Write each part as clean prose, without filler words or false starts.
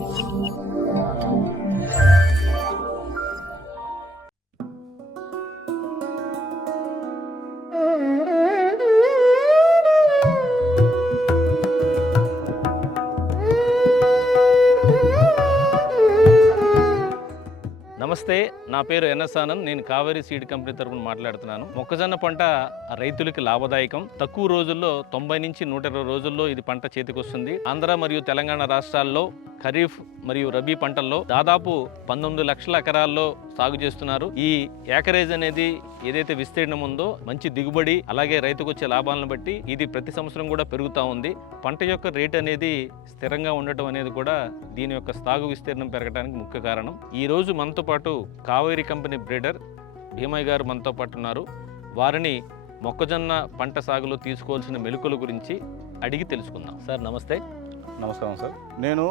నమస్తే, నా పేరు ఎన్ఎస్ ఆనంద్. నేను కావేరీ సీడ్ కంపెనీ తరపున మాట్లాడుతున్నాను. మొక్కజొన్న పంట రైతులకి లాభదాయకం. తక్కువ రోజుల్లో 90 నుంచి 120 రోజుల్లో ఇది పంట చేతికొస్తుంది. ఆంధ్ర మరియు తెలంగాణ రాష్ట్రాల్లో ఖరీఫ్ మరియు రబీ పంటల్లో దాదాపు 19 లక్షల ఎకరాల్లో సాగు చేస్తున్నారు. ఈ ఏకరేజ్ అనేది ఏదైతే విస్తీర్ణం ఉందో మంచి దిగుబడి అలాగే రైతుకు వచ్చే లాభాలను బట్టి ఇది ప్రతి సంవత్సరం కూడా పెరుగుతూ ఉంది. పంట యొక్క రేట్ అనేది స్థిరంగా ఉండటం అనేది కూడా దీని యొక్క సాగు విస్తీర్ణం పెరగడానికి ముఖ్య కారణం. ఈ రోజు మనతో పాటు కావేరీ కంపెనీ బ్రీడర్ భీమయ్య గారు మనతో పాటు ఉన్నారు. వారిని మొక్కజొన్న పంట సాగులో తీసుకోవాల్సిన మెలకువల గురించి అడిగి తెలుసుకుందాం. సార్ నమస్తే. నమస్కారం సార్. నేను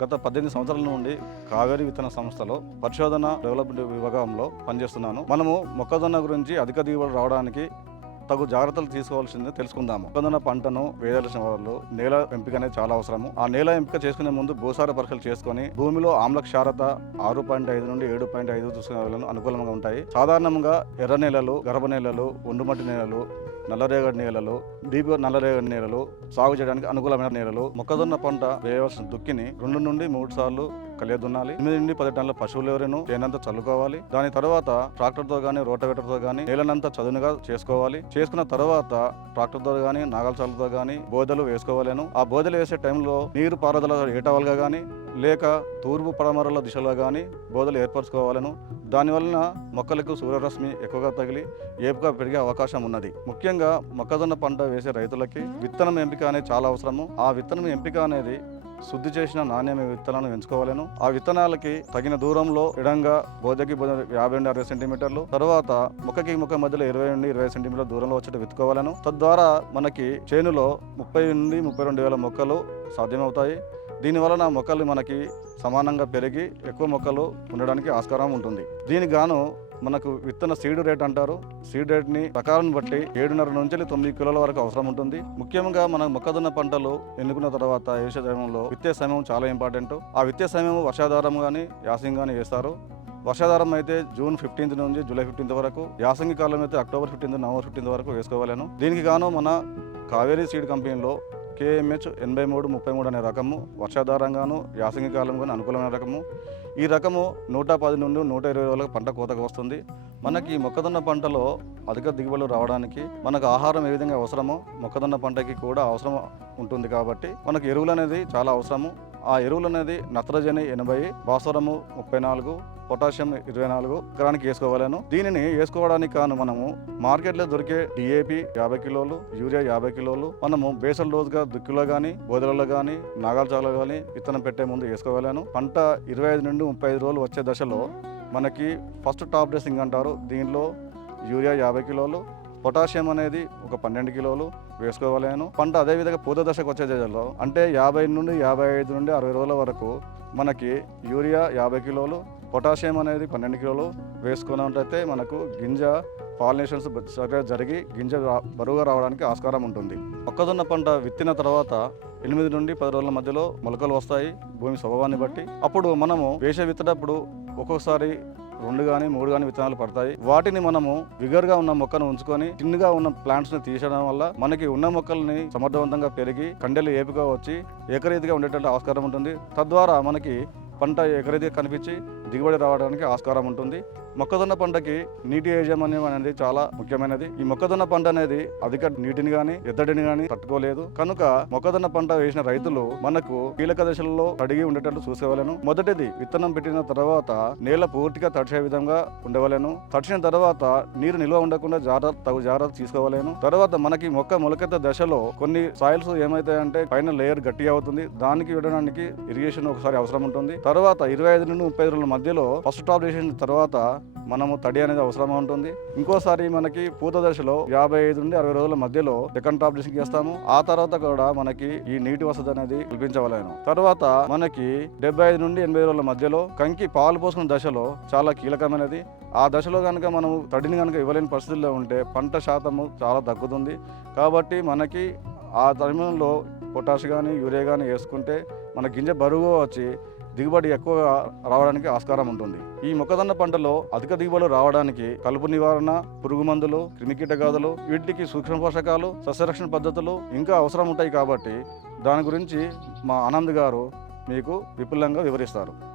గత 18 సంవత్సరాల నుండి కావేరీ విత్తన సంస్థలో పరిశోధన డెవలప్మెంట్ విభాగంలో పనిచేస్తున్నాను. మనము మొక్కజొన్న గురించి అధిక దిగుబడి రావడానికి తగు జాగ్రత్తలు తీసుకోవాల్సింది తెలుసుకుందాము. మొక్కజొన్న పంటను వేయాల్సిన వాళ్ళు నేల ఎంపిక అనేది చాలా అవసరము. ఆ నేల ఎంపిక చేసుకునే ముందు భూసార పరీక్షలు చేసుకుని భూమిలో ఆమ్ల క్షారత 6.5 నుండి 7.5 చూసుకునే అనుకూలంగా ఉంటాయి. సాధారణంగా ఎర్ర నేలలు, గర్భ నేలలు, ఒండుమట్టి నేలలు, నల్లరేగడి నేలలు, డీప్ నల్లరేగడి నేలలు సాగు చేయడానికి అనుకూలమైన నేలలు. మొక్కజొన్న పంట వేయవలసిన దుక్కిని 2 నుండి 3 సార్లు కలియదున్నాలి. 8 నుండి 10 టన్నుల పశువుల ఎరువును చేనంతా చల్లుకోవాలి. దాని తర్వాత ట్రాక్టర్తో కానీ రోటవేటర్తో కానీ నేలనంతా చదునుగా చేసుకోవాలి. చేసుకున్న తర్వాత ట్రాక్టర్తో కానీ నాగల్చాలతో కానీ బోదెలు వేసుకోవాలను. ఆ బోదెలు వేసే టైంలో నీరు పారుదల ఏటవాలుగా కానీ లేక తూర్పు పడమరల దిశలో కానీ బోదెలు ఏర్పరచుకోవాలను. దానివలన మొక్కలకు సూర్యరశ్మి ఎక్కువగా తగిలి ఏపుగా పెరిగే అవకాశం ఉన్నది. ముఖ్యంగా మొక్కజొన్న పంట వేసే రైతులకి విత్తనం ఎంపిక అనేది చాలా అవసరము. ఆ విత్తనం ఎంపిక అనేది శుద్ధి చేసిన నాణ్యమైన విత్తనాలను ఎంచుకోవాలను. ఆ విత్తనాలకి తగిన దూరంలో ఎడంగా బోధకి 50 నుండి 60 సెంటీమీటర్లు, తర్వాత మొక్కకి మొక్క మధ్యలో 20 నుండి 20 సెంటీమీటర్ల దూరంలో వచ్చేట్టు విత్తుకోవాలను. తద్వారా మనకి చేనులో 30 నుండి 32 వేల మొక్కలు సాధ్యమవుతాయి. దీనివలన మొక్కలు మనకి సమానంగా పెరిగి ఎక్కువ మొక్కలు ఉండడానికి ఆస్కారం ఉంటుంది. దీనికి గాను మనకు విత్తన సీడ్ రేట్ అంటారు. సీడ్ రేట్ని ప్రకారం బట్టి 7.5 నుంచి 9 కిలోల వరకు అవసరం ఉంటుంది. ముఖ్యంగా మన మొక్కజొన్న పంటలు ఎన్నుకున్న తర్వాత వేసే సమయంలో విత్తే సమయం చాలా ఇంపార్టెంట్. ఆ విత్తే సమయం వర్షాధారం కానీ యాసింగ్ కానీ వేస్తారు. వర్షాధారం అయితే June 15 నుంచి July 15 వరకు, యాసంగి కాలం అయితే October 15 November 15 వరకు వేసుకోవాలను. దీనికి గాను మన కావేరీ సీడ్ కంపెనీలో KMH 8333 అనే రకము వర్షాధారంగాను యాసంగి కాలం కానీ అనుకూలమైన రకము. ఈ రకము 110 నుండి 120 రోజులకు పంట కోతకు వస్తుంది. మనకి మొక్కజొన్న పంటలో అధిక దిగుబడులు రావడానికి మనకు ఆహారం ఏ విధంగా అవసరమో మొక్కజొన్న పంటకి కూడా అవసరం ఉంటుంది. కాబట్టి మనకు ఎరువులు అనేది చాలా అవసరము. ఆ ఎరువులు అనేది నత్రజని 80, భాస్వరము 34, పొటాషియం 24 ఎకరానికి వేసుకోవాలను. దీనిని వేసుకోవడానికి కాను మనము మార్కెట్లో దొరికే DAP 50 కిలోలు, యూరియా 50 కిలోలు మనము బేసల్ డోస్గా దుక్కిలో కానీ బోదలలో కానీ నాగాల్చాలో కానీ విత్తనం పెట్టే ముందు వేసుకోవాలను. పంట 25 నుండి 35 రోజులు వచ్చే దశలో మనకి ఫస్ట్ టాప్ డ్రెస్సింగ్ అంటారు. దీనిలో యూరియా 50 కిలోలు, పొటాషియం అనేది ఒక 12 కిలోలు వేసుకోవాలను. పంట అదేవిధంగా పూత దశకు వచ్చే దశలో అంటే 50 నుండి 55 నుండి 60 రోజుల వరకు మనకి యూరియా 50 కిలోలు, పొటాషియం అనేది 12 కిలోలు వేసుకున్నట్లయితే మనకు గింజ పాలినేషన్స్ జరిగి గింజ బరువుగా రావడానికి ఆస్కారం ఉంటుంది. మొక్కజొన్న పంట విత్తిన తర్వాత 8 నుండి 10 రోజుల మధ్యలో మొలకలు వస్తాయి భూమి స్వభావాన్ని బట్టి. అప్పుడు మనము వేసే విత్తేటప్పుడు ఒక్కొక్కసారి 2 కానీ 3 కానీ విత్తనాలు పడతాయి. వాటిని మనము విగర్గా ఉన్న మొక్కను ఉంచుకొని చిన్నగా ఉన్న ప్లాంట్స్ ని తీసేయడం వల్ల మనకి ఉన్న మొక్కల్ని సమర్థవంతంగా పెరిగి కండెలు ఏపుగా వచ్చి ఏకరీతిగా ఉండేటట్టు ఆస్కారం ఉంటుంది. తద్వారా మనకి పంట ఏకరీతిగా కనిపించి దిగుబడి రావడానికి ఆస్కారం ఉంటుంది. మొక్కజొన్న పంటకి నీటి యాజమాన్యం అనేది చాలా ముఖ్యమైనది. ఈ మొక్కజొన్న పంట అనేది అధిక నీటిని గాని ఎద్దడిని గాని తట్టుకోలేదు. కనుక మొక్కజొన్న పంట వేసిన రైతులు మనకు కీలక దశలలో అడిగి ఉండేటట్లు చూసుకోవాలను. మొదటిది విత్తనం పెట్టిన తర్వాత నేల పూర్తిగా తడిచే విధంగా ఉండవలను. తడిచిన తర్వాత నీరు నిల్వ ఉండకుండా తగు జాగ్రత్త తీసుకోవాలను. తర్వాత మనకి మొక్క మొలకెత్త దశలో కొన్ని సాయిల్స్ ఏమైతాయంటే పైన లేయర్ గట్టి అవుతుంది. దానికి విడడానికి ఇరిగేషన్ ఒకసారి అవసరం ఉంటుంది. తర్వాత 25 నుండి 30 రోజుల మధ్యలో ఫస్ట్ టాప్ చేసిన తర్వాత మనము తడి అనేది అవసరం ఉంటుంది. ఇంకోసారి మనకి పూత దశలో 55 నుండి 60 రోజుల మధ్యలో సెకండ్ టాప్ డ్రెస్సింగ్ చేస్తాము. ఆ తర్వాత కూడా మనకి ఈ నీటి వసతి అనేది కల్పించవలేను. తర్వాత మనకి 75 నుండి 80 రోజుల మధ్యలో కంకి పాలు పోసుకున్న దశలో చాలా కీలకమైనది. ఆ దశలో కనుక మనం తడిని కనుక ఇవ్వలేని పరిస్థితుల్లో ఉంటే పంట శాతము చాలా తగ్గుతుంది. కాబట్టి మనకి ఆ సమయంలో పొటాష్ కానీ యూరియా కానీ వేసుకుంటే మన గింజ బరువుగా వచ్చి దిగుబడి ఎక్కువగా రావడానికి ఆస్కారం ఉంటుంది. ఈ మొక్కజొన్న పంటలో అధిక దిగుబడులు రావడానికి కలుపు నివారణ, పురుగు మందులు, క్రిమికీటకాదులు, వీటికి సూక్ష్మ పోషకాలు, సస్యరక్షణ పద్ధతులు ఇంకా అవసరం ఉంటాయి. కాబట్టి దాని గురించి మా ఆనంద్ గారు మీకు విపులంగా వివరిస్తారు.